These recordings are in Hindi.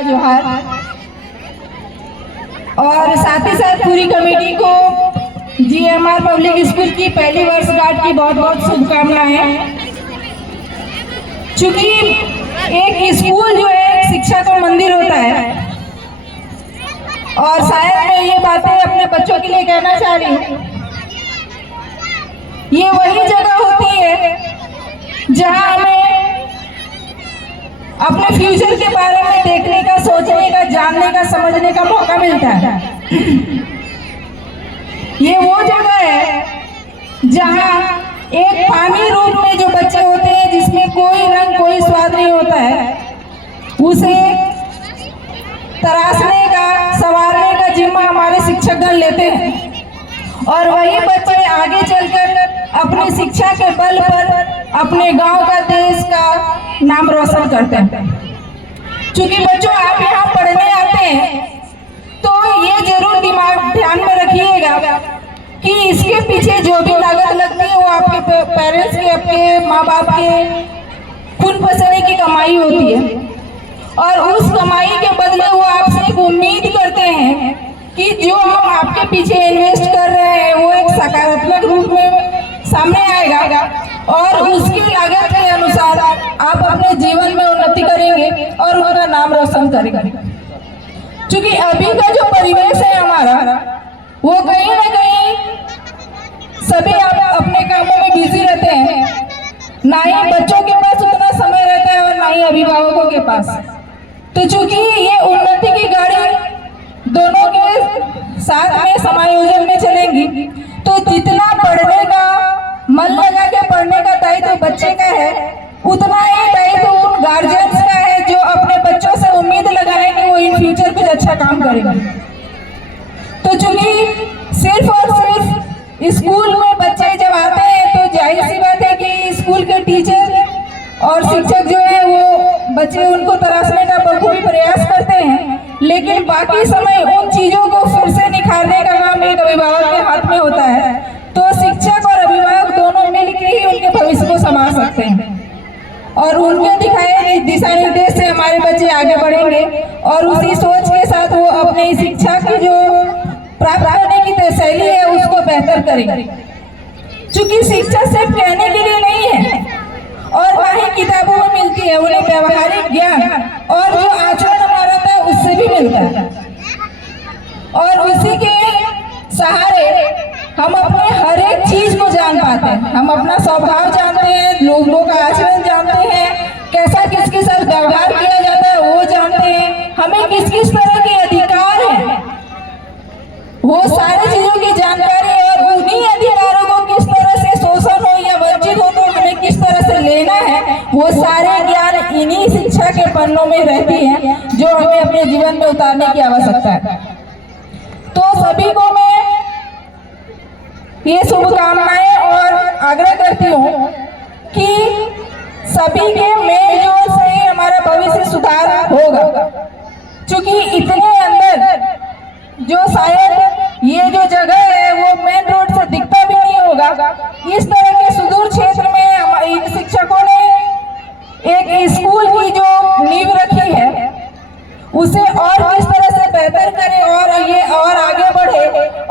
जोहार और साथ ही साथ पूरी कमेटी को जीएमआर पब्लिक स्कूल की पहली वर्षगांठ की बहुत बहुत शुभकामनाएं। चूंकि एक स्कूल जो है शिक्षा का मंदिर होता है और शायद मैं ये बातें अपने बच्चों के लिए कहना चाह रही हूँ। ये वही जगह होती है जहाँ हमें अपने फ्यूचर के बारे में देखने का, सोचने का, जानने का, समझने का मौका मिलता है। ये वो जगह है जहाँ एक पानी रूप में जो बच्चे होते हैं जिसमें कोई रंग कोई स्वाद नहीं होता है, उसे तराशने का, संवारने का जिम्मा हमारे शिक्षकगण लेते हैं और वही बच्चे आगे चलकर अपनी शिक्षा के बल पर अपने गांव का, देश का नाम रोशन करते हैं। क्योंकि बच्चों आप यहाँ पढ़ने आते हैं तो ये जरूर ध्यान में रखिएगा कि इसके पीछे जो भी लागत लगती है वो आपके पेरेंट्स की, आपके माँ बाप के खून पसीने की कमाई होती है और उस कमाई के बदले वो आपसे एक उम्मीद करते हैं कि जो हम आपके पीछे इन्वेस्ट कर रहे हैं वो एक सकारात्मक रूप में सामने आएगा और उसकी लागत के अनुसार आप अपने जीवन में उन्नति करेंगे और उनका नाम रोशन करेंगे। क्योंकि अभी का जो परिवेश है हमारा वो कहीं ना कहीं सभी आप अपने कामों में बिजी रहते हैं, ना ही बच्चों के पास उतना समय रहता है और ना ही अभिभावकों के पास। तो चूंकि ये उन्नति की गाड़ी दोनों के साथ में समायोजन में चलेंगी तो जितना पढ़ने का मन लगा के पढ़ने का दायित्व बच्चे का है उतना ही दायित्व उन गार्जियंस का है जो अपने बच्चों से उम्मीद लगाए कि वो इन फ्यूचर कुछ अच्छा काम करेंगे। तो चूंकि सिर्फ और सिर्फ स्कूल में बच्चे जब आते हैं तो जाहिर सी बात है कि स्कूल के टीचर और शिक्षक जो है वो बच्चे उनको तराशने का बखूबी प्रयास करते हैं, लेकिन बाकी समय उन चीजों को फिर से निखारने का काम एक अभिभावक के हाथ में होता है। तो शिक्षक और अभिभावक दोनों मिलकर ही उनके भविष्य को संभाल सकते हैं और उनके दिखाए दिशा निर्देश से हमारे बच्चे आगे बढ़ेंगे और उसी सोच के साथ वो अपनी शिक्षा की जो प्राप्त करने की शैली है उसको बेहतर करेंगे। क्योंकि शिक्षा सिर्फ कहने के लिए नहीं है और ना ही किताबों में मिलती है, उन्हें व्यवहारिक ज्ञान और जो आचरण हमारा था उससे भी मिलता है और उसी के सहारे हम अपने हर एक चीज को जान पाते हैं। हम अपना स्वभाव जानते हैं, लोगों का आचरण जानते हैं, कैसा किसके साथ व्यवहार किया जाता है वो जानते हैं, हमें किस किस तरह के अधिकार हैं वो सारी चीजों की जानकारी और उन्हीं अधिकारों को किस तरह से शोषण हो या वंचित हो तो हमें किस तरह से लेना है वो सारे ज्ञान इन्हीं शिक्षा के पन्नों में रहती है जो हमें अपने जीवन में उतारने की आवश्यकता है। तो सभी को मैं ये शुभकामनाएं और आग्रह करती हूँ कि सभी के मेलजोल से ही हमारा भविष्य सुधार होगा। क्योंकि इतने अंदर जो शायद ये जो जगह है वो मेन रोड से दिखता भी नहीं होगा, इस तरह के सुदूर क्षेत्र में इन शिक्षकों ने एक स्कूल की जो नींव रखी है उसे और किस तरह से बेहतर करें और ये और आगे बढ़े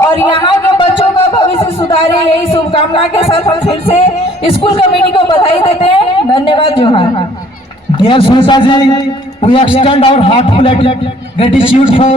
और यहाँ के बच्चों का भविष्य सुधारे, यही शुभकामना के साथ हम फिर से स्कूल कमेटी को बधाई देते हैं। धन्यवाद। जोहार। Dear Smita ji, we extend our heartfelt gratitude for